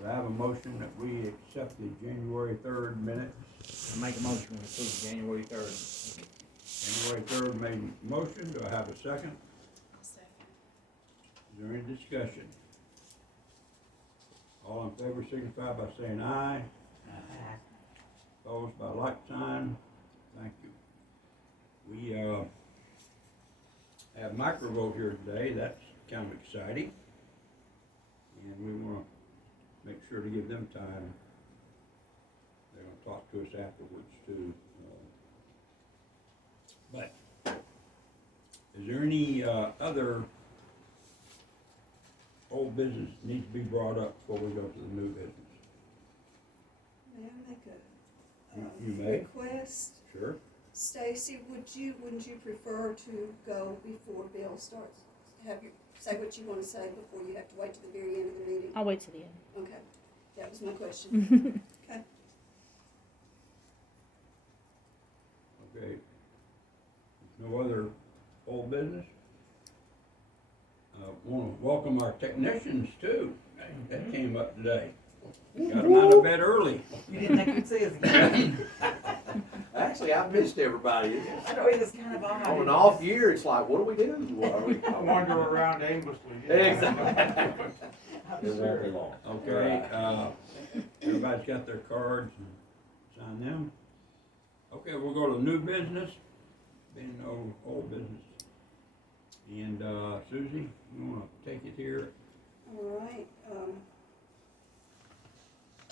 Do I have a motion that we accept the January 3rd minutes? I make a motion to approve January 3rd. January 3rd made motion. Do I have a second? I'll second. Is there any discussion? All in favor signify by saying aye. Aye. Opposed by like sign. Thank you. We have micro vote here today. That's kind of exciting. And we want to make sure to give them time. They're going to talk to us afterwards too. But is there any other old business needs to be brought up before we go to the new business? May I make You may. request? Sure. Stacy, wouldn't you prefer to go before Bill starts? Say what you want to say before you have to wait to the very end of the meeting? I'll wait till the end. Okay, that was my question. Okay. Okay. No other old business? Want to welcome our technicians too. That came up today. Got them out of bed early. You didn't think you'd see us again? Actually, I've missed everybody. I know it is kind of odd. On an off year, it's like, what do we do? What are we? I wander around aimlessly. Exactly. It won't be long. Okay, everybody's got their cards and sign them. Okay, we'll go to new business, being no old business. And Susie, you wanna take it here? All right.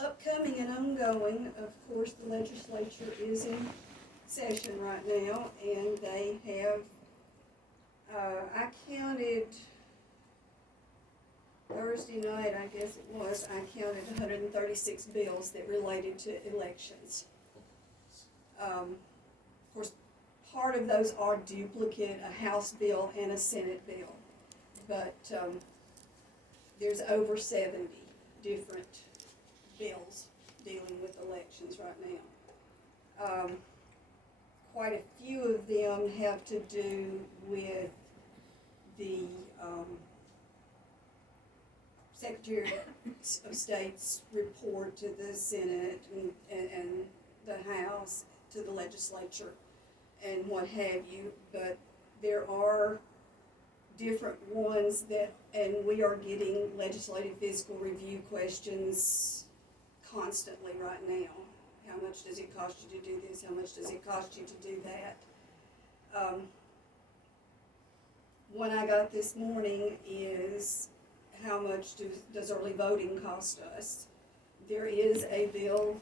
Upcoming and ongoing, of course, the legislature is in session right now, and they have, I counted Thursday night, I guess it was, I counted 136 bills that related to elections. Of course, part of those are duplicate, a House bill and a Senate bill, but there's over 70 different bills dealing with elections right now. Quite a few of them have to do with the Secretary of State's report to the Senate and the House, to the legislature, and what have you, but there are different ones that, and we are getting legislative fiscal review questions constantly right now. How much does it cost you to do this? How much does it cost you to do that? One I got this morning is how much does early voting cost us? There is a bill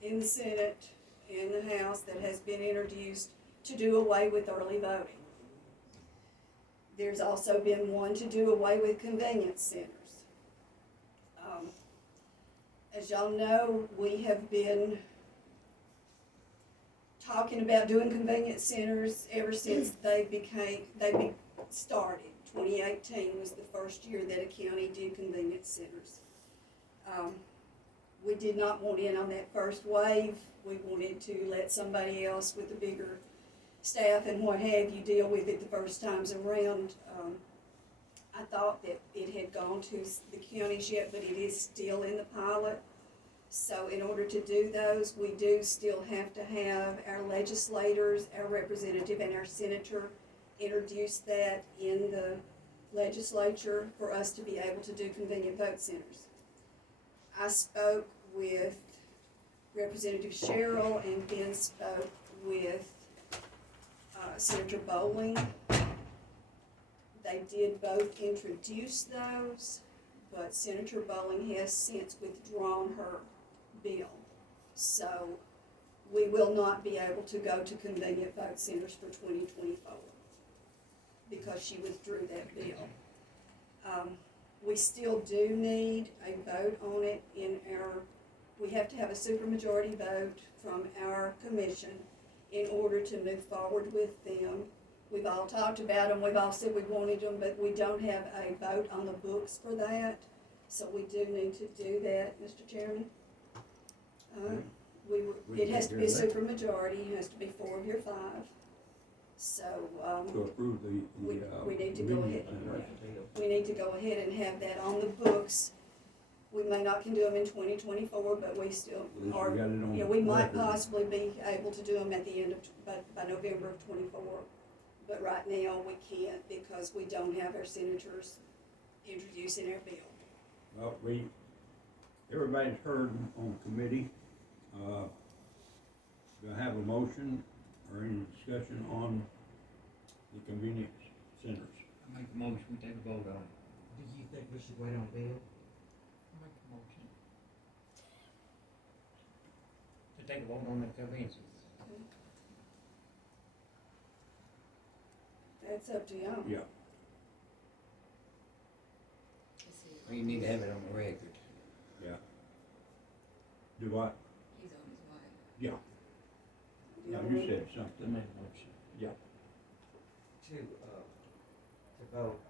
in the Senate, in the House, that has been introduced to do away with early voting. There's also been one to do away with convenience centers. As y'all know, we have been talking about doing convenience centers ever since they started. 2018 was the first year that a county did convenience centers. We did not want in on that first wave. We wanted to let somebody else with a bigger staff and what have you deal with it the first times around. I thought that it had gone to the counties yet, but it is still in the pilot. So in order to do those, we do still have to have our legislators, our representative, and our senator introduce that in the legislature for us to be able to do convenient vote centers. I spoke with Representative Sherrill and then spoke with Senator Bowling. They did both introduce those, but Senator Bowling has since withdrawn her bill. So we will not be able to go to convenient vote centers for 2024 because she withdrew that bill. We still do need a vote on it we have to have a supermajority vote from our commission in order to move forward with them. We've all talked about them, we've all said we wanted them, but we don't have a vote on the books for that. So we do need to do that, Mr. Chairman. It has to be a supermajority, it has to be 4 of your 5. So, To approve the we need to go ahead. convenience center. We need to go ahead and have that on the books We may not can do them in 2024, but we still At least are. we got it on Yeah, we might record. possibly be able to do them at the end of, by November of 24. But right now, we can't because we don't have our senators introducing our bill. Well, everybody's heard on committee, do I have a motion or any discussion on the convenience centers? I make a motion, we take a vote on it. Do you think we should wait on Bill? I make a motion. To take a vote on the convention. That's up to y'all. Yeah, We need to have it on the record. yeah. Do what? He's on his way. Yeah, Do no, y'all you want- said I something. make a motion. To vote.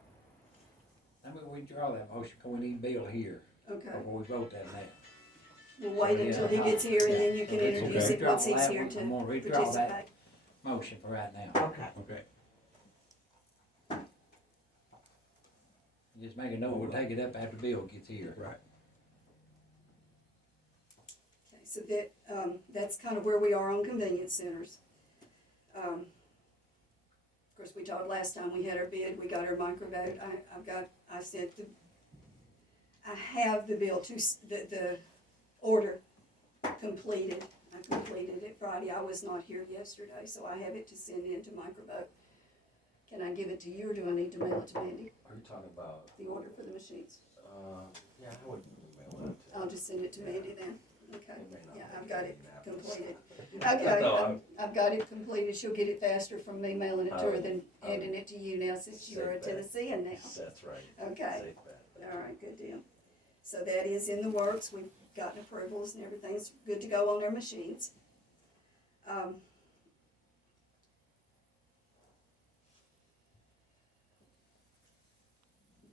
I mean, we draw that motion, cause we need Bill here Okay, before we vote that night. we'll wait until he gets here and then you can Okay. introduce it once he's here I'm gonna to redraw participate. that motion for right now. Okay. Okay, Just make a note, we'll take it up after Bill gets here. right. Okay, so that's kind of where we are on convenience centers. Of course, we talked last time, we had our bid, we got our microvote, I have the bill the order completed. I completed it Friday, I was not here yesterday, so I have it to send in to microvote. Can I give it to you, or do I need to mail it to Mandy, Are you talking about, the order for the machines? yeah, I would mail it. I'll just send it to Mandy then, okay? It may not Yeah, be I've got it Indianapolis. completed. I Okay, thought I've got it completed, she'll get it faster from me mailing it to her than Oh. handing it to you now, since you're a Safe bet. Tennessean now. That's right. Okay. Safe bet. All right, good deal. So that is in the works, we've gotten approvals and everything's good to go on their machines.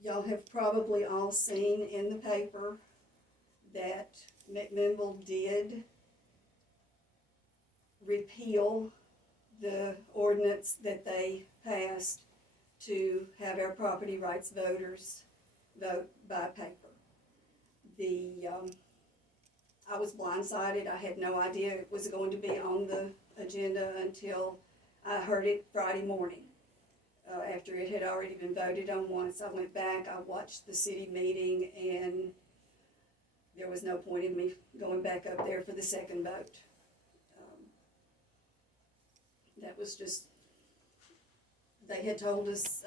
Y'all have probably all seen in the paper that McMinnville did repeal the ordinance that they passed to have our property rights voters vote by paper. I was blindsided, I had no idea it was going to be on the agenda until I heard it Friday morning. After it had already been voted on once, I went back, I watched the city meeting, and there was no point in me going back up there for the second vote. That was just, they had told us,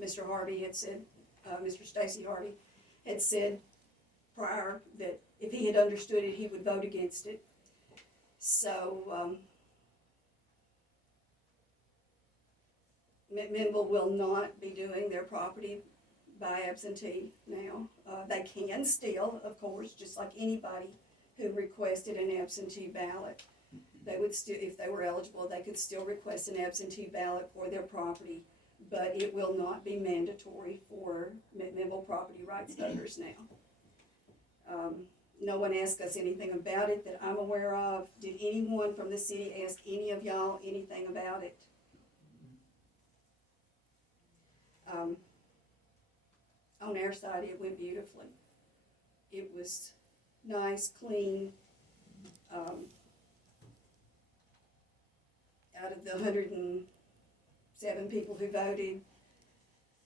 Mr. Harvey had said, Mr. Stacy Harvey had said prior that if he had understood it, he would vote against it. So, McMinnville will not be doing their property by absentee now. They can still, of course, just like anybody who requested an absentee ballot. They would still, if they were eligible, they could still request an absentee ballot for their property, but it will not be mandatory for McMinnville property rights voters now. No one asked us anything about it that I'm aware of. Did anyone from the city ask any of y'all anything about it? On our side, it went beautifully. It was nice, clean. Out of the 107 people who voted,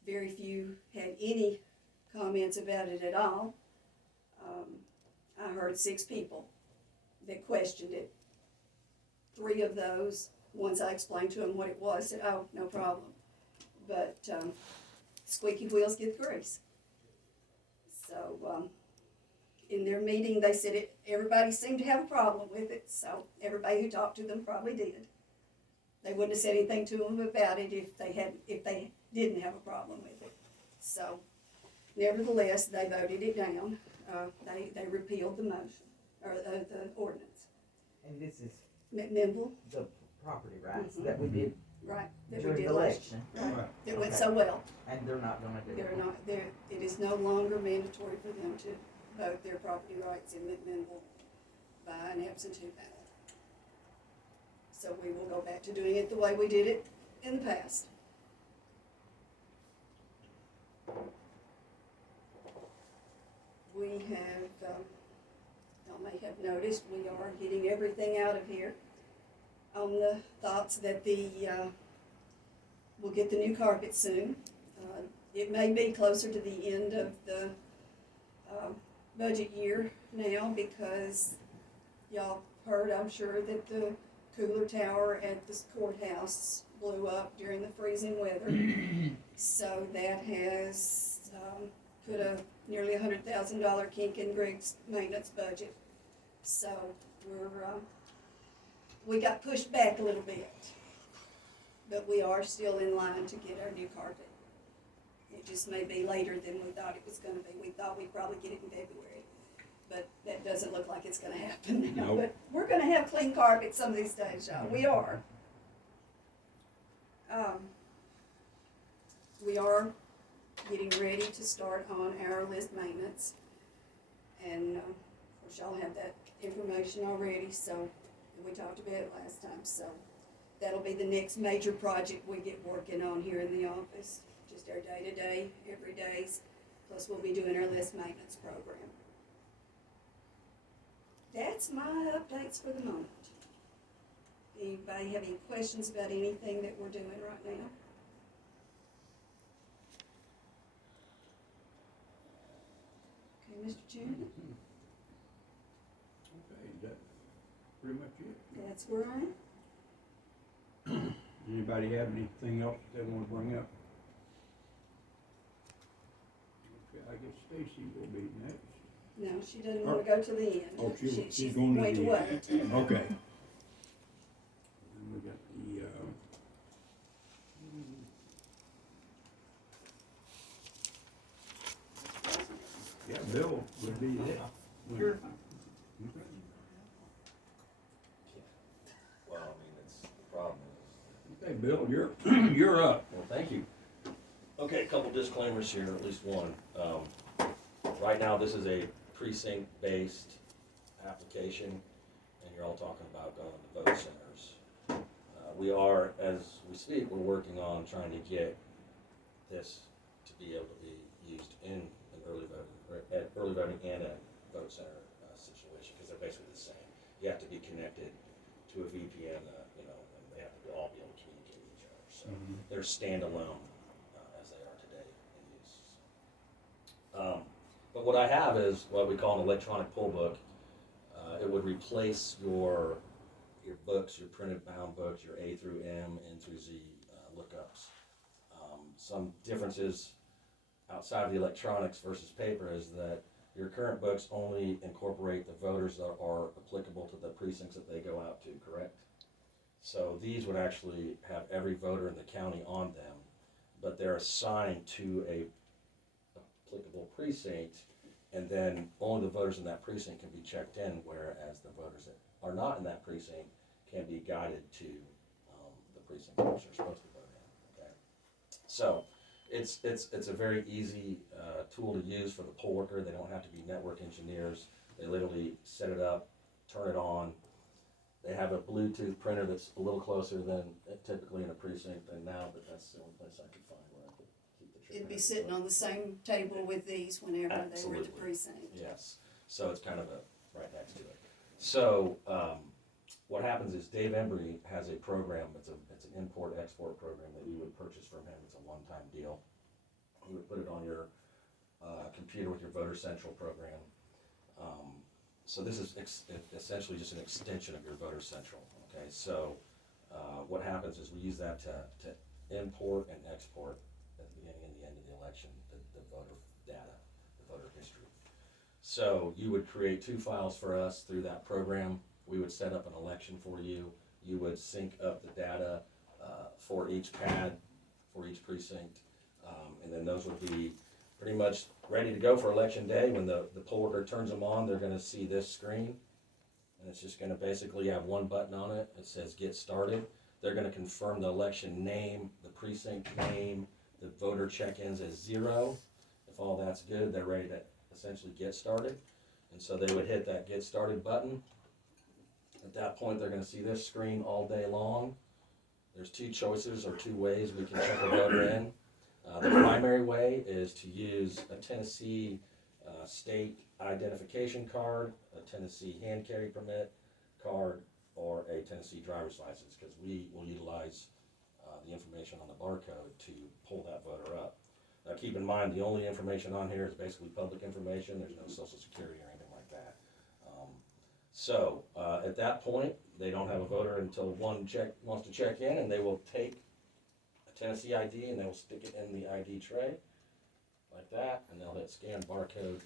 very few had any comments about it at all. I heard 6 people that questioned it. 3 of those, once I explained to them what it was, said, "Oh, no problem." But squeaky wheels get the grease. So in their meeting, they said everybody seemed to have a problem with it, so everybody who talked to them probably did. They wouldn't have said anything to them about it if they didn't have a problem with it. So nevertheless, they voted it down. They repealed the motion, or the ordinance. And this is McMinnville, the property rights Mhm. that we did right, that we during did the last year. election. Right, Right. it went Okay. so well. And they're not gonna do They're it. not, it is no longer mandatory for them to vote their property rights in McMinnville by an absentee ballot. So we will go back to doing it the way we did it in the past. we have, y'all may have noticed, we are getting everything out of here on the thoughts that we'll get the new carpet soon. It may be closer to the end of the budget year now because y'all heard, I'm sure, that the cooler tower at the courthouse blew up during the freezing weather. So that has put a nearly $100,000 kink in Greg's maintenance budget. So we got pushed back a little bit, but we are still in line to get our new carpet. It just may be later than we thought it was going to be. We thought we'd probably get it in February, but that doesn't look like it's going to happen now. Nope. But we're going to have clean carpet some of these days, y'all. We are. We are getting ready to start on our list maintenance, and of course y'all have that information already. So we talked about it last time. So that'll be the next major project we get working on here in the office. Just our day-to-day, everydays. Plus we'll be doing our list maintenance program. That's my updates for the moment. Anybody have any questions about anything that we're doing right now? Okay, Mr. Chairman, Okay, is that pretty much it? that's where I am. Anybody have anything else that they want to bring up? Okay, I guess Stacy will be next. No, she doesn't want to go to the end. Oh, she's She's going to going to the wait. Okay. And we got the, yeah, Bill would be it. Sure. Okay. Well, I mean, it's, the problem is, Okay, Bill, you're up. well, thank you. Okay, a couple disclaimers here, at least one. Right now, this is a precinct-based application, and you're all talking about going to vote centers. We are, as we speak, we're working on trying to get this to be able to be used in an early voting and a vote center situation, because they're basically the same. You have to be connected to a VPN, and they have to all be able to communicate with each other. So they're standalone as they are today in use. But what I have is what we call an electronic poll book. It would replace your books, your printed bound books, your A through M, N through Z lookups. Some differences outside of the electronics versus paper is that your current books only incorporate the voters that are applicable to the precincts that they go out to, correct? So these would actually have every voter in the county on them, but they're assigned to a applicable precinct, and then only the voters in that precinct can be checked in, whereas the voters that are not in that precinct can be guided to the precinct in which they're supposed to vote in. Okay, so it's a very easy tool to use for the poll worker. They don't have to be network engineers. They literally set it up, turn it on. They have a Bluetooth printer that's a little closer than typically in a precinct than now, but that's the only place I could find where I could keep the trip. It'd be sitting on the same table with these whenever they were at the Absolutely. precinct. Yes, so it's kind of right next to it. So, what happens is Dave Embry has a program, it's an import-export program that you would purchase from him. It's a one-time deal. You would put it on your computer with your Voter Central program. So this is essentially just an extension of your Voter Central, okay? So what happens is we use that to import and export at the beginning and the end of the election, the voter data, the voter history. So you would create 2 files for us through that program. We would set up an election for you. You would sync up the data for each pad, for each precinct, and then those would be pretty much ready to go for election day. When the poll worker turns them on, they're gonna see this screen, and it's just gonna basically have one button on it. It says get started. They're gonna confirm the election name, the precinct name, the voter check-ins as 0. If all that's good, they're ready to essentially get started. And so they would hit that get started button. At that point, they're gonna see this screen all day long. There's 2 choices or 2 ways we can check a voter in. The primary way is to use a Tennessee state identification card, a Tennessee hand carry permit card, or a Tennessee driver's license, because we will utilize the information on the barcode to pull that voter up. Now, keep in mind, the only information on here is basically public information. There's no social security or anything like that. So at that point, they don't have a voter until one wants to check in, and they will take a Tennessee ID and they will stick it in the ID tray like that, and they'll hit scan barcode,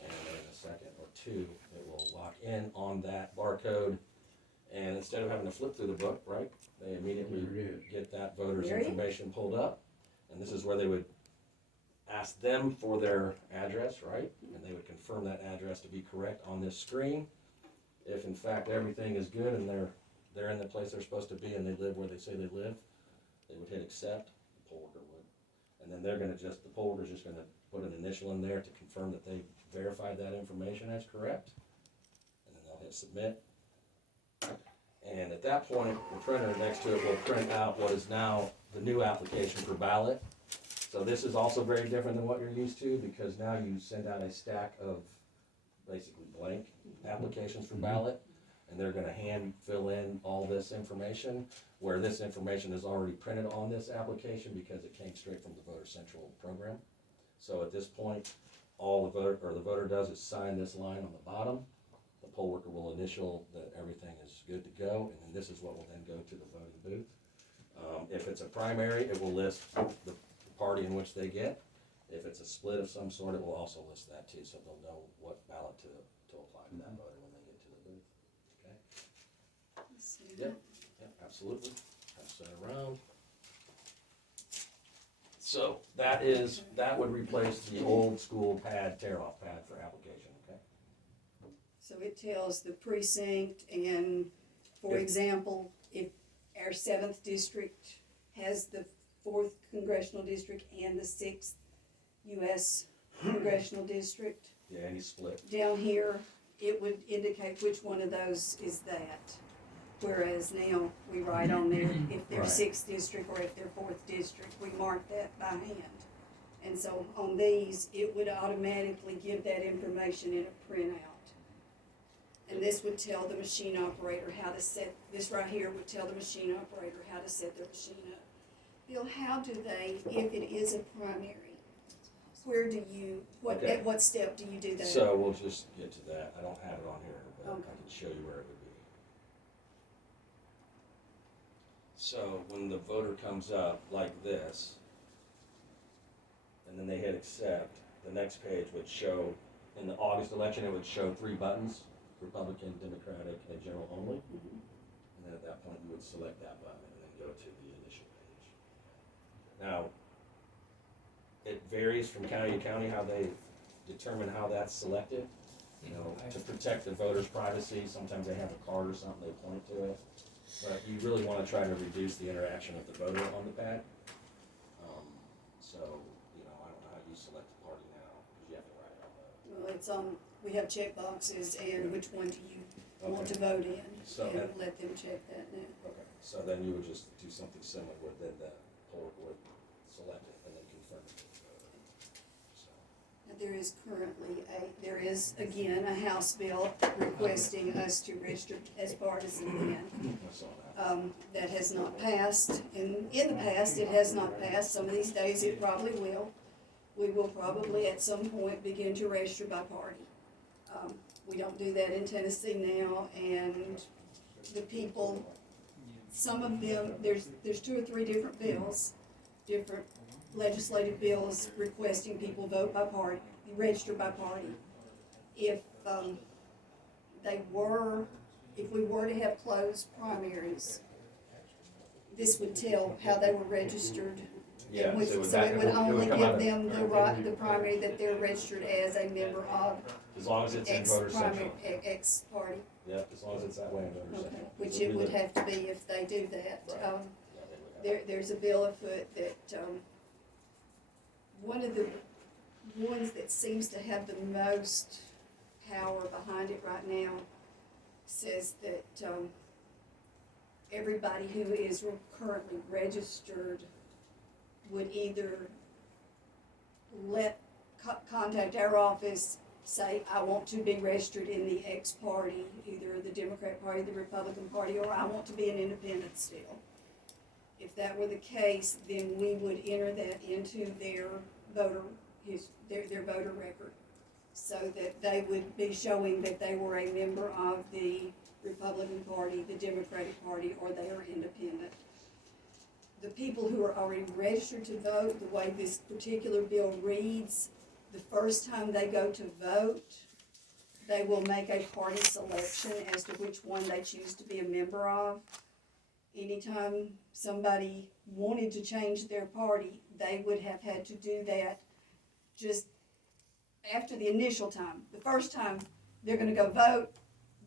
and then in a second or two, it will lock in on that barcode. And instead of having to flip through the book, right, they immediately There it is. get that voter's There it is. information pulled up. And this is where they would ask them for their address, right? And they would confirm that address to be correct on this screen. If in fact everything is good and they're in the place they're supposed to be and they live where they say they live, they would hit accept, the poll worker would. And then the poll worker's just gonna put an initial in there to confirm that they verified that information as correct. And then they'll hit submit. And at that point, the printer next to it will print out what is now the new application for ballot. So this is also very different than what you're used to, because now you send out a stack of basically blank applications for ballot, and they're gonna hand fill in all this information, where this information is already printed on this application because it came straight from the Voter Central program. So at this point, all the voter does is sign this line on the bottom. The poll worker will initial that everything is good to go, and then this is what will then go to the voting booth. If it's a primary, it will list the party in which they get. If it's a split of some sort, it will also list that too, so they'll know what ballot to apply to that voter when they get to the booth. Okay? Let's see. Yep, absolutely. Pass that around. So that would replace the old school pad, tear-off pad for application, okay? So it tells the precinct, and for If- example, if our 7th district has the 4th congressional district and the 6th US congressional district, Yeah, any split. down here, it would indicate which one of those is that. Whereas now, we write on there, if they're Right. 6th district or if they're 4th district, we mark that by hand. And so on these, it would automatically give that information in a printout. And this would tell the machine operator how to set, this right here would tell the machine operator how to set their machine up. Bill, how do they, if it is a primary, where do you, Okay. at what step do you do that? So we'll just get to that. I don't have it on here, but Okay. I can show you where it would be. So when the voter comes up like this, and then they hit accept, the next page would show, in the August election, it would show 3 buttons, Republican, Democratic, and general only. Mhm. And then at that point, you would select that button and then go to the initial page. Now, it varies from county to county how they determine how that's selected. You know, to protect the voter's privacy, sometimes they have a card or something, they point to it. But you really wanna try to reduce the interaction of the voter on the pad. So, you know, I don't know how you select the party now, because you have to write it on Well, it's on, we have check boxes, and which one do you want Okay. to vote in? So And that- let them check that now. Okay, so then you would just do something similar with then the poll would select it and then confirm it with the voter. So, Now, there is again a House bill requesting us to register as partisan then. I saw that. That has not passed, and in the past, it has not passed, some of these days it probably will. We will probably at some point begin to register by party. We don't do that in Tennessee now, and the people, some of them, there's 2 or 3 different bills, different legislative bills requesting people vote by party, register by party. If we were to have closed primaries, this would tell how they were registered. Yeah, Which- so So it would only come give out of- them the primary that they're registered as a member of As long as it's in X voter primary, central. X party. Yeah, as long as it's that way in voter Okay, central. which So it we would live- have to be if they do that. Right. Yeah, they would have- There's a bill afoot that, one of the ones that seems to have the most power behind it right now says that, everybody who is currently registered would either let contact our office, say, I want to be registered in the X party, either the Democrat Party, the Republican Party, or I want to be an independent still. If that were the case, then we would enter that into their their voter record, so that they would be showing that they were a member of the Republican Party, the Democratic Party, or they are independent. The people who are already registered to vote, the way this particular bill reads, the first time they go to vote, they will make a party selection as to which one they choose to be a member of. Anytime somebody wanted to change their party, they would have had to do that just after the initial time. The first time they're gonna go vote,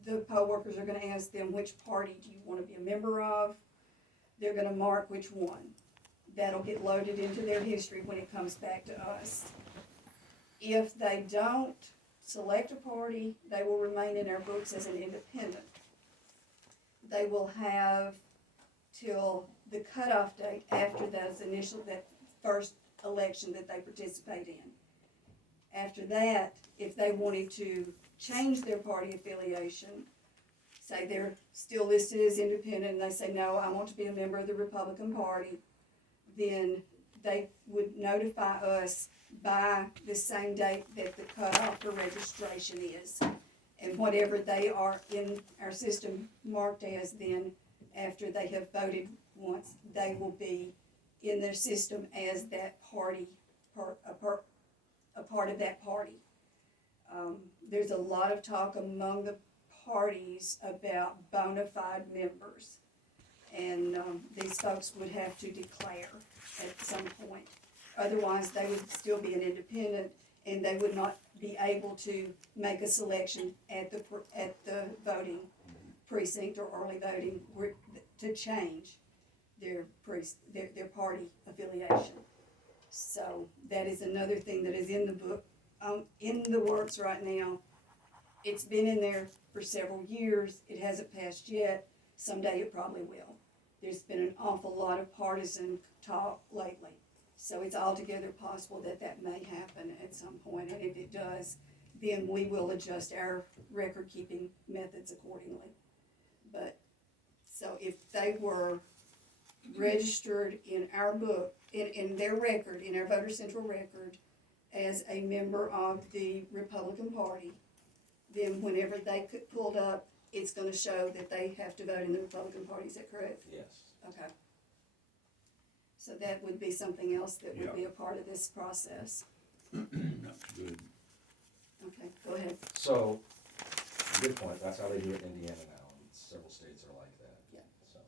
the poll workers are gonna ask them, which party do you wanna be a member of? They're gonna mark which one. That'll get loaded into their history when it comes back to us. If they don't select a party, they will remain in our books as an independent. They will have till the cutoff date after that first election that they participate in. After that, if they wanted to change their party affiliation, say they're still listed as independent and they say, no, I want to be a member of the Republican Party, then they would notify us by the same date that the cutoff for registration is. And whatever they are in our system marked as, then after they have voted once, they will be in their system as that party, a part of that party. There's a lot of talk among the parties about bona fide members. And these folks would have to declare at some point. Otherwise, they would still be an independent, and they would not be able to make a selection at the voting precinct or early voting to change their party affiliation. So that is another thing that is in the book, in the works right now. It's been in there for several years. It hasn't passed yet. Someday it probably will. There's been an awful lot of partisan talk lately. So it's altogether possible that that may happen at some point. And if it does, then we will adjust our record-keeping methods accordingly. But, so if they were registered in our book, in their record, in our Voter Central record, as a member of the Republican Party, then whenever they pulled up, it's gonna show that they have to vote in the Republican Party. Is that correct? Yes. Okay. So that would be something else that would be a part of this process. That's good. Okay, go ahead. So, good point, that's how they do it in Indiana now, and several states are like that. Yeah. So,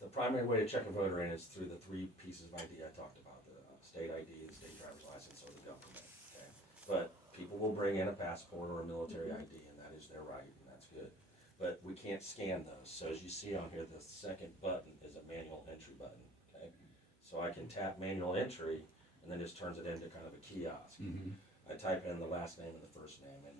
the primary way to check a voter in is through the three pieces of ID I talked about, the state ID, the state driver's license, or the government, okay? But people will bring in a passport or a military ID, and that is their right, and that's good. But we can't scan those, so as you see on here, the second button is a manual entry button, okay? So I can tap manual entry, and then just turns it into kind of a kiosk. Mm-hmm. I type in the last name and the first name, and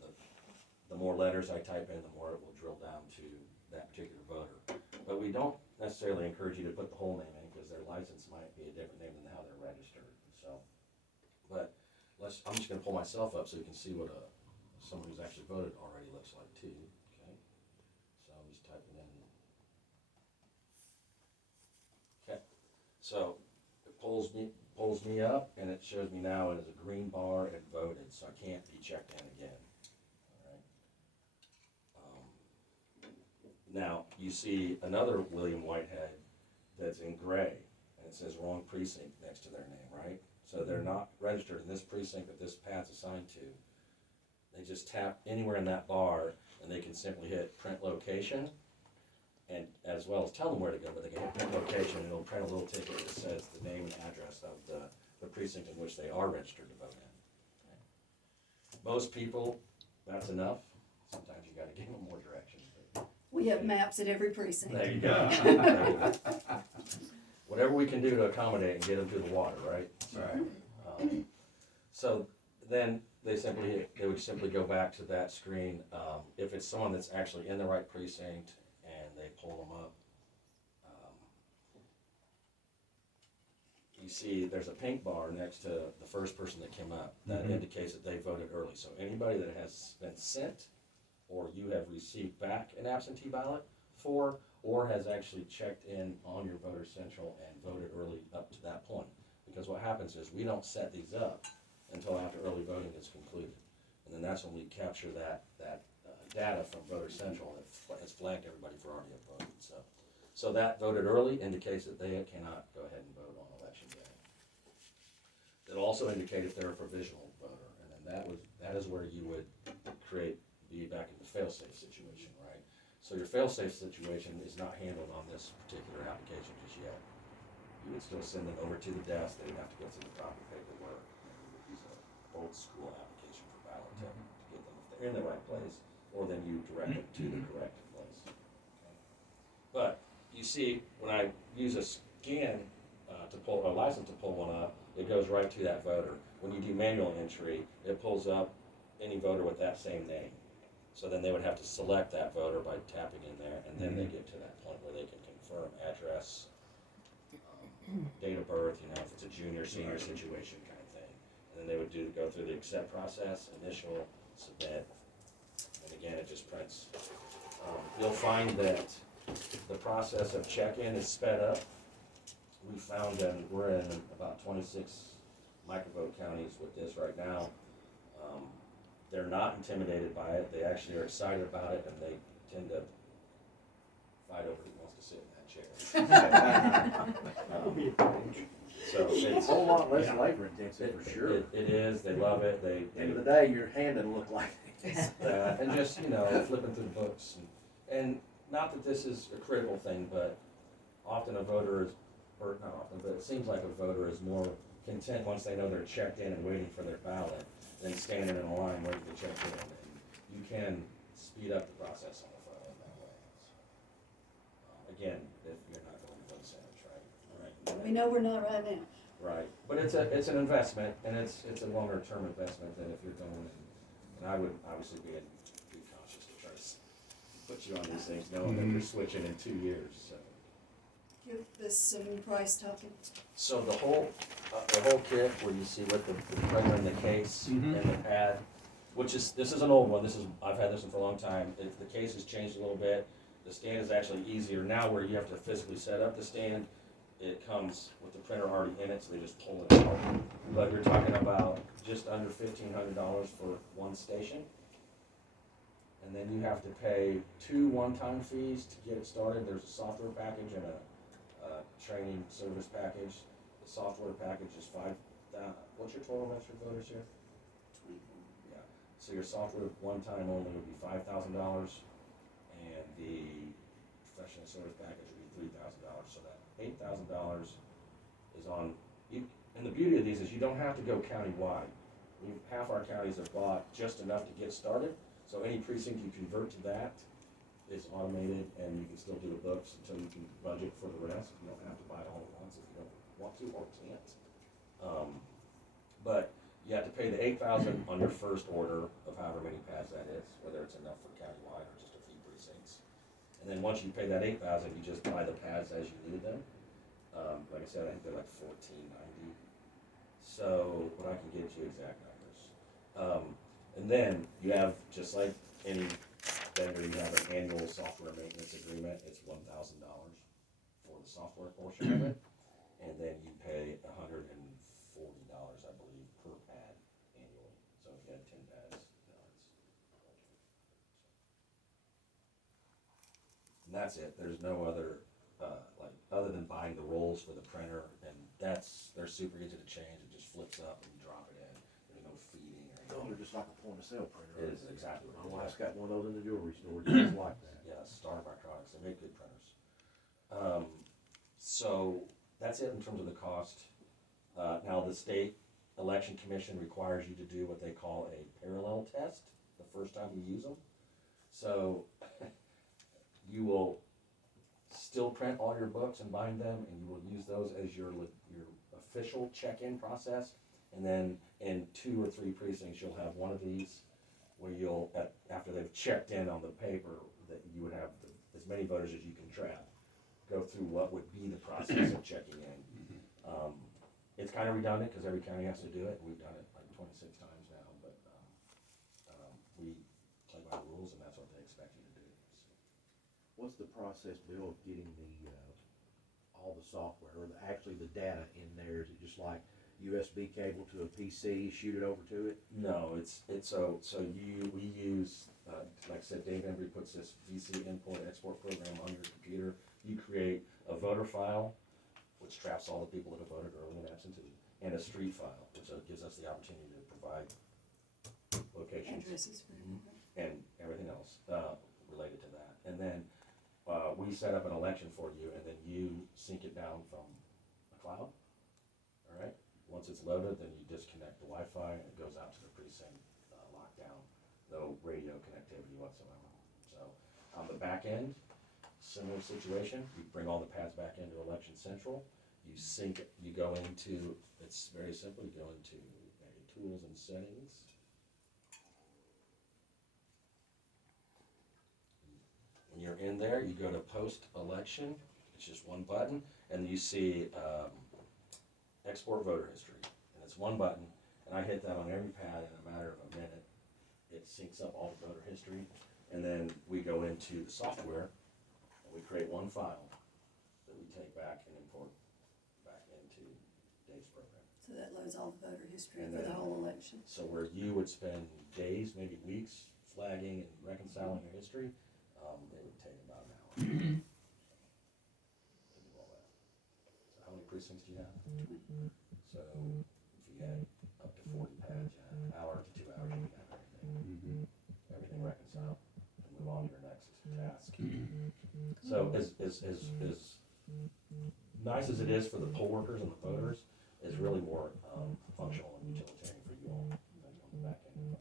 the more letters I type in, the more it will drill down to that particular voter. But we don't necessarily encourage you to put the whole name in, because their license might be a different name than how they're registered, so. But I'm just gonna pull myself up so you can see what someone who's actually voted already looks like too, okay? So I'm just typing in. Okay, so it pulls me up, and it shows me now as a green bar and voted, so I can't be checked in again, all right? Now, you see another William Whitehead that's in gray, and it says wrong precinct next to their name, right? So they're not registered in this precinct that this path's assigned to. They just tap anywhere in that bar, and they can simply hit print location, and as well as tell them where to go, but they can hit print location, and it'll print a little ticket that says the name and address of the precinct in which they are registered to vote in. Okay. Most people, that's enough. Sometimes you gotta give them more directions. But We have maps at every precinct. there you go. There you go. Whatever we can do to accommodate and get them to the water, right? Right. So then they would simply go back to that screen. If it's someone that's actually in the right precinct and they pull them up, you you see there's a pink bar next to the first person that came up. That indicates that they voted early. So anybody that has been sent or you have received back an absentee ballot for, or has actually checked in on your Voter Central and voted early up to that point. Because what happens is we don't set these up until after early voting is concluded. And then that's when we capture that data from Voter Central, and it has flagged everybody for already have voted. So that voted early indicates that they cannot go ahead and vote on election day. It'll also indicate if they're a provisional voter, and then that is where you would be back in the fail-safe situation, right? So your fail-safe situation is not handled on this particular application just yet. You would still send them over to the desk, they'd have to go through the proper paperwork, and you would use an old school application for ballot to get them, if they're in the right place, or then you direct them to the correct place. Okay? But you see, when I use a scan to pull a license to pull one up, it goes right to that voter. When you do manual entry, it pulls up any voter with that same name. So then they would have to select that voter by tapping in there, and then they get to that point where they can confirm address, date of birth, if it's a junior, senior situation kind of thing. And then they would go through the accept process, initial, submit, and again, it just prints. You'll find that the process of check-in is sped up. We found that we're in about 26 microvote counties with this right now. They're not intimidated by it. They actually are excited about it, and they tend to fight over who wants to sit in that chair. So it's a whole lot less labor intensive for sure. It is. They love it. End of the day, your hand doesn't look like this. And just flipping through the books, and not that this is a critical thing, but often a voter is, or not often, but it seems like a voter is more content once they know they're checked in and waiting for their ballot than standing in a line waiting to check in. And you can speed up the process on the phone in that way. So, again, if you're not going to one sandwich, right? We know we're not right now. Right, but it's an investment, and it's a longer term investment than if you're going and I would obviously be cautious to try to put you on these things, knowing that you're switching in 2 years. So. Give us some price topics. So the whole kit, where you see with the printer and the case and the pad, this is an old one. I've had this one for a long time. The case has changed a little bit. The stand is actually easier now, where you have to physically set up the stand. It comes with the printer already in it, so they just pull it out. But you're talking about just under $1,500 for one station. And then you have to pay 2 one-time fees to get it started. There's a software package and a training service package. The software package is $5,000. What's your total registered voters here? 24. Yeah. So your software one-time only would be $5,000, and the professional service package would be $3,000. So that $8,000 is on. And the beauty of these is you don't have to go countywide. Half our counties have bought just enough to get started. So any precinct you convert to that is automated, and you can still do the books until you can budget for the rest. You don't have to buy it all at once if you don't want to or can't. But you have to pay the $8,000 on your first order of however many pads that is, whether it's enough for countywide or just a few precincts. And then once you pay that $8,000, you just buy the pads as you need them. Like I said, I think they're like $14.90. So, but I can get you exact numbers. And then you have, just like any vendor, you have an annual software maintenance agreement. It's $1,000 for the software portion of it, and then you pay $140, I believe, per pad annually. So if you had 10 pads, and that's it. There's no other other than buying the rolls for the printer, and they're super easy to change. It just flips up and you drop it in. There's no feeding or anything. Those are just like a point of sale printer. It is exactly. My wife's got one of those in the jewelry store, just like that. Yeah, Star Electronics, they make good printers. So that's it in terms of the cost. Now the state election commission requires you to do what they call a parallel test the first time you use them. So you will still print all your books and bind them, and you will use those as your official check-in process. And then in 2 or 3 precincts, you'll have one of these where you'll, after they've checked in on the paper, that you would have as many voters as you can trap go through what would be the process of checking in. It's kind of redundant, cause every county has to do it, and we've done it like 26 times now, but, we play by the rules, and that's what they expect you to do. What's the process, Bill, of getting all the software, or actually the data in there? Is it just like USB cable to a PC, shoot it over to it? No, we use, like I said, Dave Embry puts this VC import export program on your computer. You create a voter file, which traps all the people that have voted early and absentee, and a street file, which gives us the opportunity to provide locations. Addresses for And everything else, related to that. And then, we set up an election for you, and then you sync it down from a cloud, all right? Once it's loaded, then you disconnect the Wi-Fi, and it goes out to the precinct, lockdown, no radio connectivity whatsoever. So, on the back end, similar situation, you bring all the pads back into Election Central, you sync it, you go into, it's very simple, you go into tools and settings. When you're in there, you go to post-election, it's just one button, and you see export voter history. And it's one button, and I hit that on every pad in a matter of a minute. It syncs up all the voter history, and then we go into the software, and we create one file that we take back and import back into Dave's program. So that loads all the voter history And for the then- whole election. So where you would spend days, maybe weeks, flagging and reconciling your history, it would take about an hour. To do all that. So how many precincts do you have? So if you had up to 40 pads, you had an hour to 2 hours, you could have everything. Everything reconciled, and move on to your next task. So as nice as it is for the poll workers and the voters, it's really more functional and utilitarian for you all on the back end.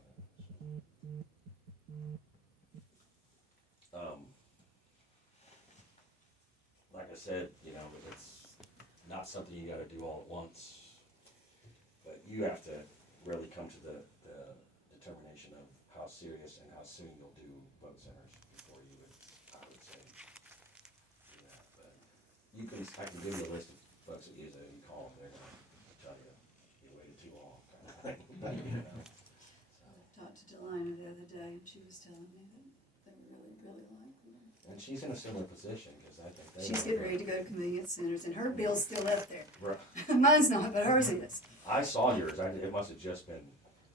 Like I said, it's not something you gotta do all at once, but you have to really come to the determination of how serious and how soon you'll do vote centers before you would, I would say, do that. But I can give you a list of folks that use it, and you call them, they're gonna tell you, you waited too long, kind of thing. I talked to Delina the other day, and she was telling me that they really, really like them. And she's in a similar position, because I think they. She's getting ready to go to convenience centers, and her bill's still up there. Right. Mine's not, but hers is. I saw yours, it must have just been,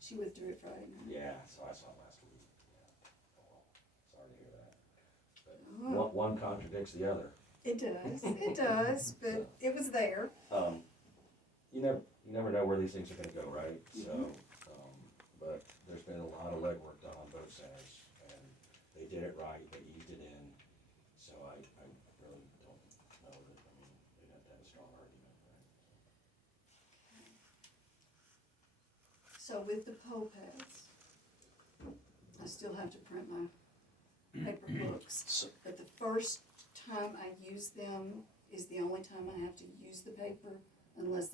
She withdrew it Friday night. yeah, so I saw it last week. Yeah. Oh, well, sorry to hear that. But Oh, one contradicts the other. it does, but it was there. You never know where these things are gonna go, right? So, but there's been a lot of legwork done on both centers, and they did it right, they eased it in, so I really don't know that, they'd have to have a strong argument, right? So with the poll pads, I still have to print my paper books. So, But the first time I use them is the only time I have to use the paper unless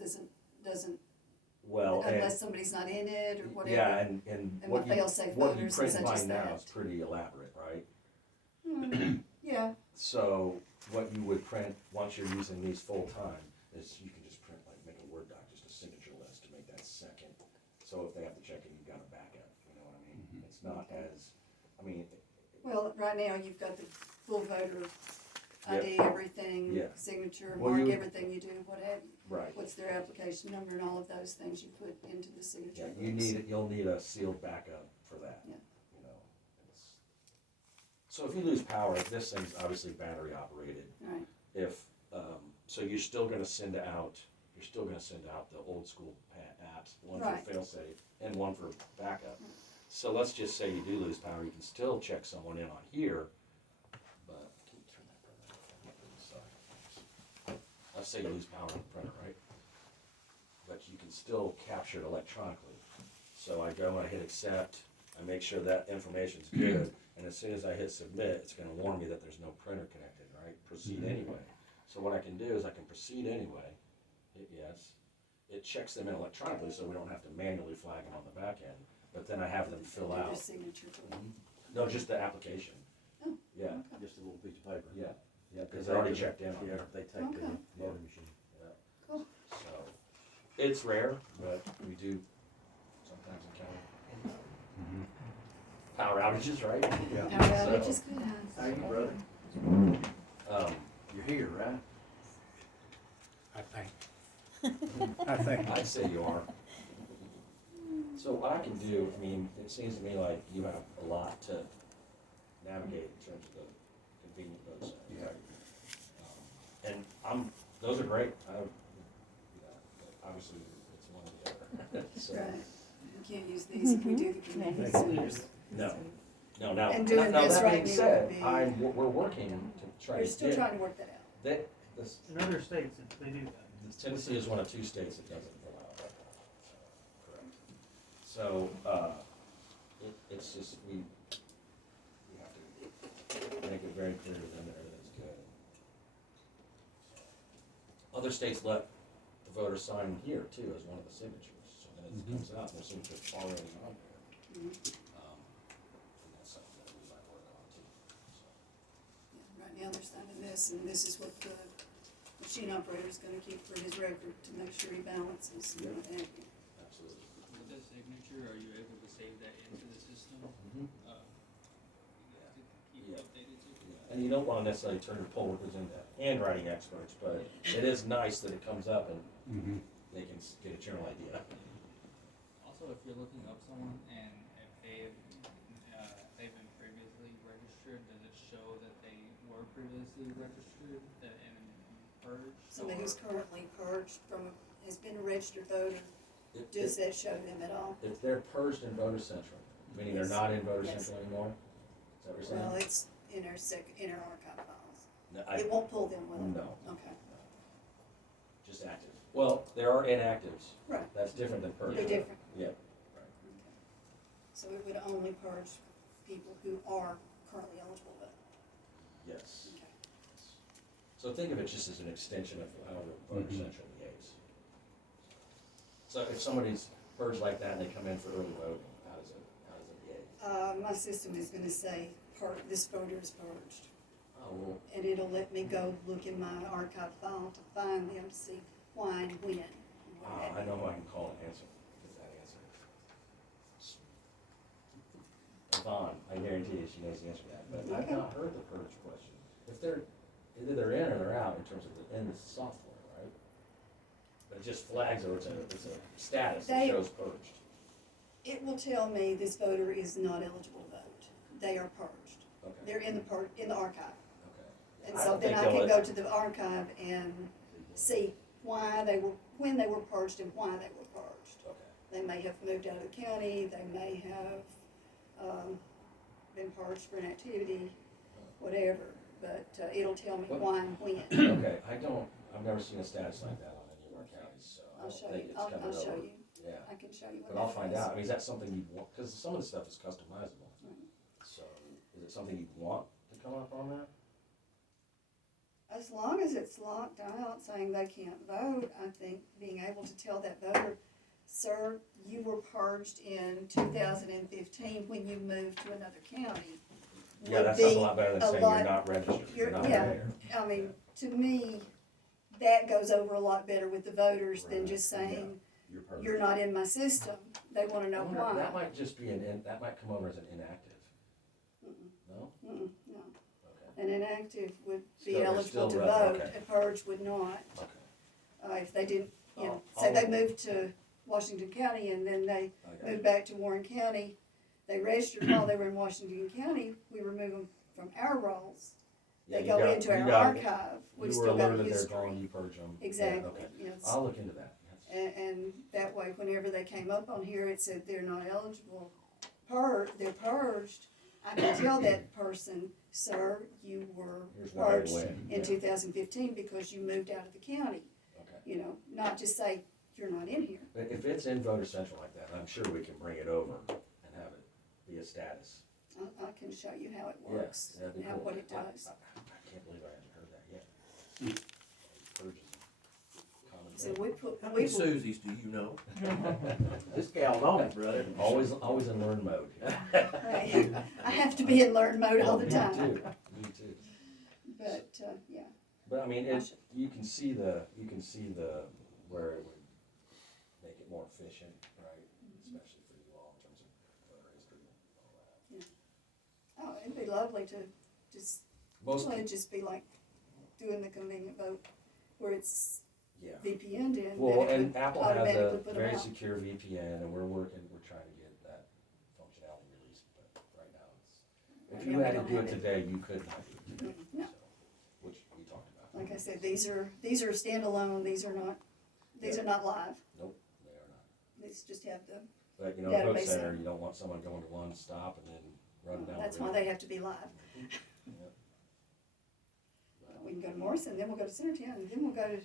well, and, unless somebody's not in it or whatever. yeah, and And what my you, fail-safe what you voters print and by such as now that. is pretty elaborate, right? Yeah, So what you would print, once you're using these full time, is you can just print, like, make a Word doc, just a signature list to make that second. So if they have to check it, you've got a backup, you know what I mean? It's not as, well, right now you've got the full voter ID, everything, Yeah. signature, Well, mark you- everything you do, what have you. right. What's their application number and all of those things you put into the signature Yeah, books. you'll need a sealed backup for that. Yeah. You know, so if you lose power, this thing's obviously battery operated. Right, If, so you're still gonna send out the old school apps, one Right. for fail-safe and one for backup. So let's just say you do lose power, you can still check someone in on here, but, can you turn that printer off? Sorry. Let's say you lose power on the printer, right? But you can still capture it electronically. So I go and I hit accept, I make sure that information's good, and as soon as I hit submit, it's gonna warn me that there's no printer connected, right? Proceed anyway. So what I can do is I can proceed anyway, hit yes. It checks them in electronically, so we don't have to manually flag them on the back end, but then I have them fill do their out. signature book. No, just the application. Oh, Yeah, okay. Just a little piece of paper. yeah, yeah, because they're already checked in on Yeah, there. they take the Okay. voting machine. Yeah. Cool. So, It's rare, but we do sometimes encounter power outages, right? Power outage is good. How you, brother? You're here, right? I think. I'd say you are. So what I can do, I mean, it seems to me like you have a lot to navigate in terms of the convenient vote centers. Yeah. And those are great. But obviously, it's one or the other. So, Right. We can't use these if we do the community centers. no, now, And doing now this that right being now said, would be- we're working to try We're to still get, trying to work that out. this, In other states, they do that. Tennessee is one of 2 states that doesn't allow that. Correct. So, it's just, we have to make it very clear to them that everything's good. Other states let the voter sign here too as one of the signatures, so then it comes out, and their signature's already on there. Mhm. And that's something that we might work on too, so. Yeah, right now they're signing this, and this is what the machine operator is gonna keep for his record to make sure he balances and what have you. Absolutely. With the signature, are you able to save that into the system? To keep Yeah. updated to? Yeah, and you don't wanna necessarily turn your poll workers into handwriting experts, but it is nice that it comes up and they can get a general idea. Also, if you're looking up someone and if they've been previously registered, does it show that they were previously registered and purged? Somebody who's or- currently purged has been a registered voter, If- does that show them at all? If they're purged in Voter Central, meaning they're not in Voter Yes. Central anymore, is that what you're saying? Well, it's in our archive files. No, It won't pull them, will it? No. Okay, Just active. Well, there are inactives. right, That's different than purged. they're different. Yeah. Okay. So it would only purge people who are currently eligible to vote. Yes. Okay. So think of it just as an extension of how Voter Central behaves. So if somebody's purged like that and they come in for early voting, how does it behave? My system is gonna say, this voter is purged. Oh, well, And it'll let me go look in my archive file to find them, to see why and when. I know who I can call and answer, get that answer. Yvonne, I guarantee you, she knows the answer to that, but I've Okay. not heard the purge question. If either they're in or they're out in terms of in the software, right? But it just flags or it's a status that They- shows purged. It will tell me this voter is not eligible to vote. They are purged. Okay, They're in the archive. okay. And I so don't then think I they'll can let- go to the archive and see when they were purged and why they were purged. Okay, They may have moved out of the county, they may have, been purged for inactivity, whatever, but, it'll tell me What- why and when. okay, I've never seen a status like that on any of our counties, so I I'll don't show think you, it's I'll coming show over. you, Yeah, I can show you what but I'll that find is. out, I mean, is that something you'd want, cause some of the stuff is customizable. Right. So, is it something you'd want to come up on that? As long as it's locked out saying they can't vote, I think being able to tell that voter, sir, you were purged in 2015 when you moved to another county. Yeah, would that sounds a be lot better than a saying lot- you're not registered, you're not yeah. there. I mean, to me, that goes over a lot better with the voters than Right, just saying, You're perfect. you're not in my system. They wanna know I wonder, that why. might just be that might come over as an inactive. No? Mm-mm, no. Okay, An inactive would be Still- they're eligible to still vote, okay. a purge would not. okay. If they didn't, I'll- say they I'll- moved to Washington County and then they I got moved you. back to Warren County, they registered while they were in Washington County, we remove them from our rolls. Yeah, They you go got- into you our got- archive, we You were still got a alerted they're history. gone, you purge them. Exactly, Yeah, okay. you know, it's- I'll look into that. and that way, whenever they came up on here, it said they're not eligible, they're purged. I can tell that person, sir, you were Here's why I purged win. in Yeah. 2015 because you moved out of the county. Okay. You know, not just say, you're not in here. But if it's in Voter Central like that, I'm sure we can bring it over and have it be a status. I can show you how it Yeah, works, that'd be how, cool. what it does. I can't believe I haven't heard that yet. Purges. Common So thing. we put, How we many will, Susies do you know? This gal's on it, brother. Always in learn mode. hey, I have to be in learn mode all the Me time, too, me too. but, yeah. But I mean, you can see the, where it would it more efficient, right? Especially for you all in terms of voter history and all that. Oh, it'd be lovely to just, Most, well, it'd just be like doing the convenient vote where it's yeah. VPN'd in. Well, then it and would Apple has a automatically put 'em very out. secure VPN, and we're trying to get that functionality released, but right now it's, if Yeah, you we had to don't do it have it. today, you could not do it today, No. so, which we talked about. Like I said, these are standalone, these are not live. Nope, they are not. These just have the, But, you know, Cook Database Center, in. you don't want someone going to one stop and then run down the road. that's why they have to be live. Yep. We can go to Morrison, then we'll go to Centertown, and then we'll go to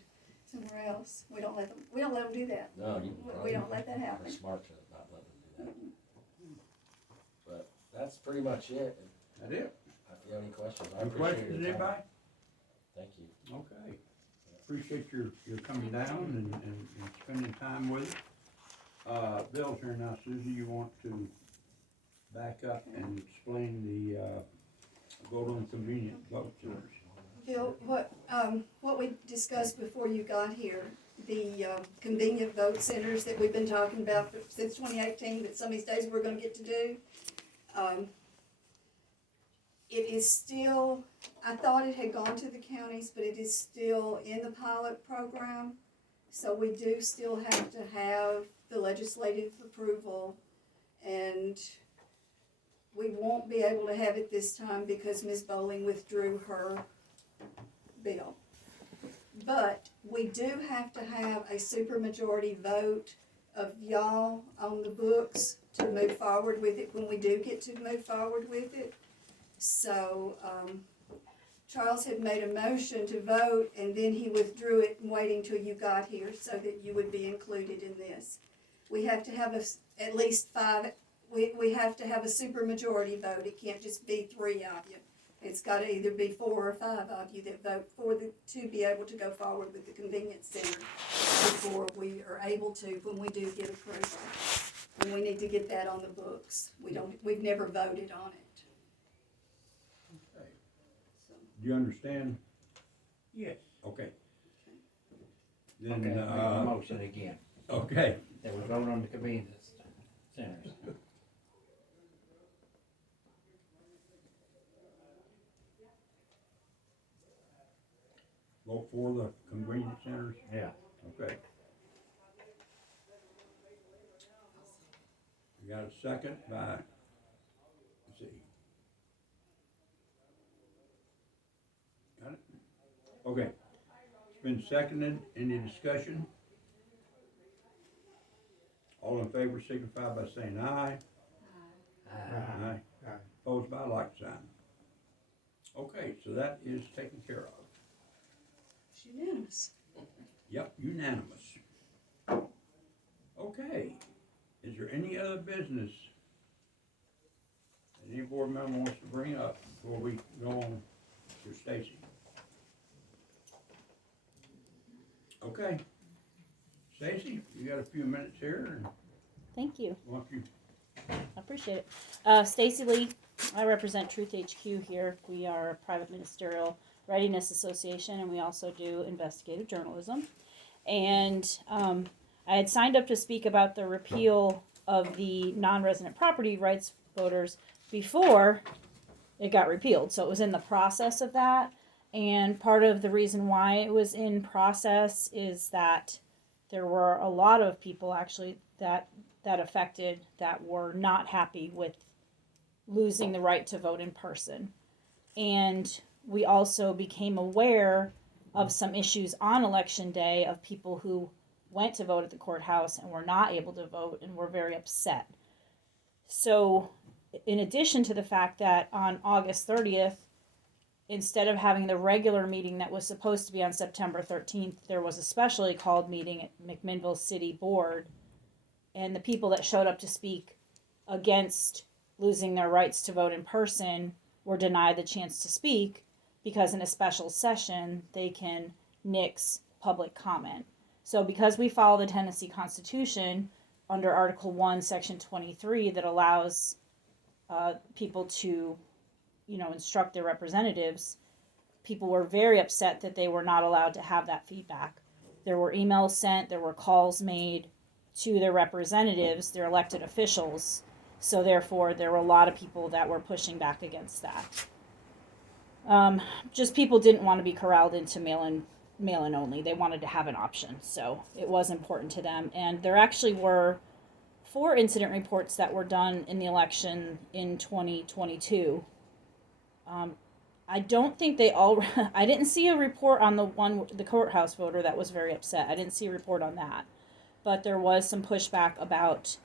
somewhere else. We don't let them do that. No, you We don't let that You're happen. smart to not let them do that. But that's pretty much it. That it? If you have any questions, I Any appreciate questions, your time. anybody? Thank you. Okay. Appreciate your coming down and spending time with us. Bill's here now. Susie, you want to back up and explain the, vote on convenient vote centers? Bill, what we discussed before you got here, the convenient vote centers that we've been talking about since 2018, that some of these days we're gonna get to do. It is still, I thought it had gone to the counties, but it is still in the pilot program. So we do still have to have the legislative approval, and we won't be able to have it this time because Ms. Bowling withdrew her bill. But we do have to have a supermajority vote of y'all on the books to move forward with it when we do get to move forward with it. So, Charles had made a motion to vote and then he withdrew it and waiting till you got here so that you would be included in this. We have to have at least 5, we have to have a supermajority vote. It can't just be 3 of you. It's gotta either be 4 or 5 of you that vote to be able to go forward with the convenience center before we are able to, when we do get approval. And we need to get that on the books. We've never voted on it. Okay. So, Do you understand? Yes. Okay. Okay, Then, make a motion again, okay. that we vote on the convenience centers. Vote for the convenience centers? Yeah. Okay. We got a second by, let's see. Got it? Okay. It's been seconded. Any discussion? All in favor signify by saying aye. Aye. Aye. Opposed by like sign. Okay, so that is taken care of. it's unanimous. Yep, unanimous. Okay, is there any other business that any board member wants to bring up before we go on to Stacy? Okay, Stacy, you got a few minutes here, and Thank you. why don't you, I appreciate it. Stacy Lee, I represent Truth HQ here. We are a private ministerial readiness association, and we also do investigative journalism. And I had signed up to speak about the repeal of the non-resident property rights voters before it got repealed. So it was in the process of that. And part of the reason why it was in process is that there were a lot of people actually that affected that were not happy with losing the right to vote in person. And we also became aware of some issues on election day of people who went to vote at the courthouse and were not able to vote and were very upset. So in addition to the fact that on August 30th, instead of having the regular meeting that was supposed to be on September 13th, there was a specially called meeting at McMinnville City Board, and the people that showed up to speak against losing their rights to vote in person were denied the chance to speak because in a special session they can nix public comment. So because we follow the Tennessee Constitution under Article 1, Section 23 that allows people to, instruct their representatives, people were very upset that they were not allowed to have that feedback. There were emails sent, there were calls made to their representatives, their elected officials. So therefore, there were a lot of people that were pushing back against that. Just people didn't want to be corralled into mail-in only. They wanted to have an option. So it was important to them. And there actually were 4 incident reports that were done in the election in 2022. I don't think they all, I didn't see a report on the courthouse voter that was very upset. I didn't see a report on that. But there was some pushback about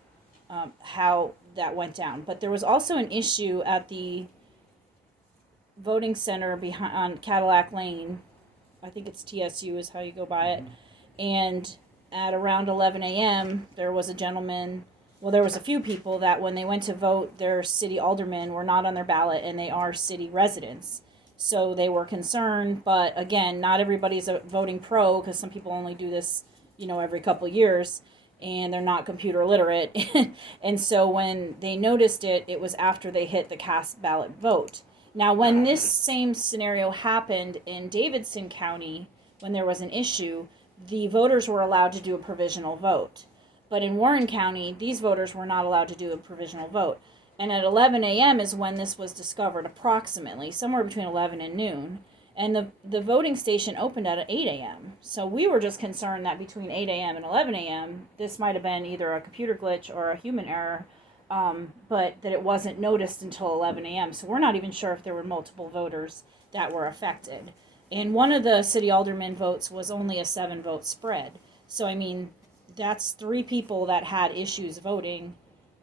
how that went down. But there was also an issue at the voting center behind on Cadillac Lane. I think it's TSU is how you go by it. And at around 11 a.m., there was a gentleman, well, there was a few people that when they went to vote, their city aldermen were not on their ballot, and they are city residents. So they were concerned, but again, not everybody's voting pro, because some people only do this, every couple years, and they're not computer literate. And so when they noticed it, it was after they hit the cast ballot vote. Now, when this same scenario happened in Davidson County, when there was an issue, the voters were allowed to do a provisional vote. But in Warren County, these voters were not allowed to do a provisional vote. And at 11 a.m. is when this was discovered, approximately, somewhere between 11 and noon. And the voting station opened at 8 a.m. So we were just concerned that between 8 a.m. and 11 a.m., this might have been either a computer glitch or a human error, but that it wasn't noticed until 11 a.m. So we're not even sure if there were multiple voters that were affected. And one of the city alderman votes was only a 7-vote spread. So, I mean, that's 3 people that had issues voting,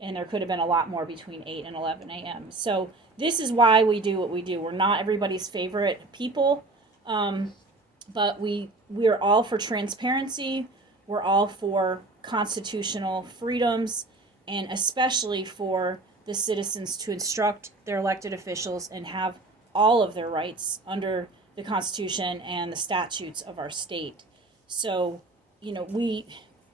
and there could have been a lot more between 8 and 11 a.m. So this is why we do what we do. We're not everybody's favorite people, but we're all for transparency. We're all for constitutional freedoms, and especially for the citizens to instruct their elected officials and have all of their rights under the Constitution and the statutes of our state. So,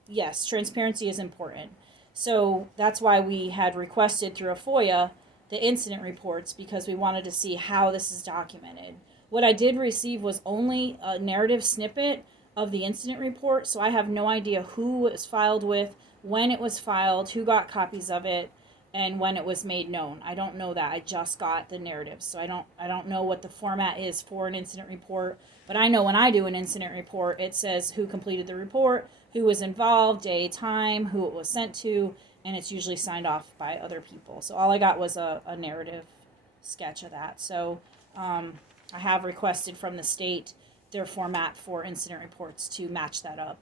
yes, transparency is important. So that's why we had requested through a FOIA the incident reports, because we wanted to see how this is documented. What I did receive was only a narrative snippet of the incident report, so I have no idea who it was filed with, when it was filed, who got copies of it, and when it was made known. I don't know that. I just got the narrative, so I don't know what the format is for an incident report. But I know when I do an incident report, it says who completed the report, who was involved, day, time, who it was sent to, and it's usually signed off by other people. So all I got was a narrative sketch of that. So I have requested from the state their format for incident reports to match that up.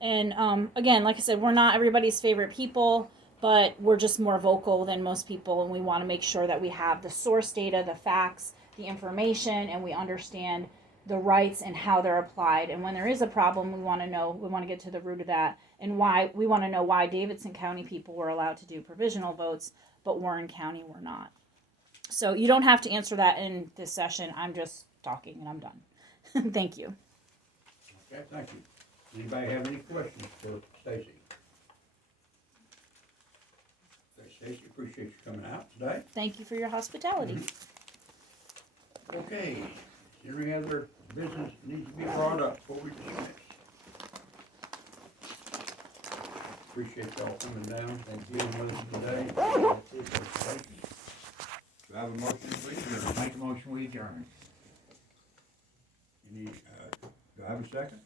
And again, like I said, we're not everybody's favorite people, but we're just more vocal than most people, and we want to make sure that we have the source data, the facts, the information, and we understand the rights and how they're applied. And when there is a problem, we want to get to the root of that, and we want to know why Davidson County people were allowed to do provisional votes, but Warren County were not. So you don't have to answer that in this session. I'm just talking and I'm done. Thank you. Okay, thank you. Anybody have any questions for Stacy? Stacy, appreciate you coming out today. Thank you for your hospitality. Okay, is there any other business needs to be brought up before we dismiss? Appreciate y'all coming down and dealing with us today. Do I have a motion, please? Make a motion, we adjourn. Do I have a second?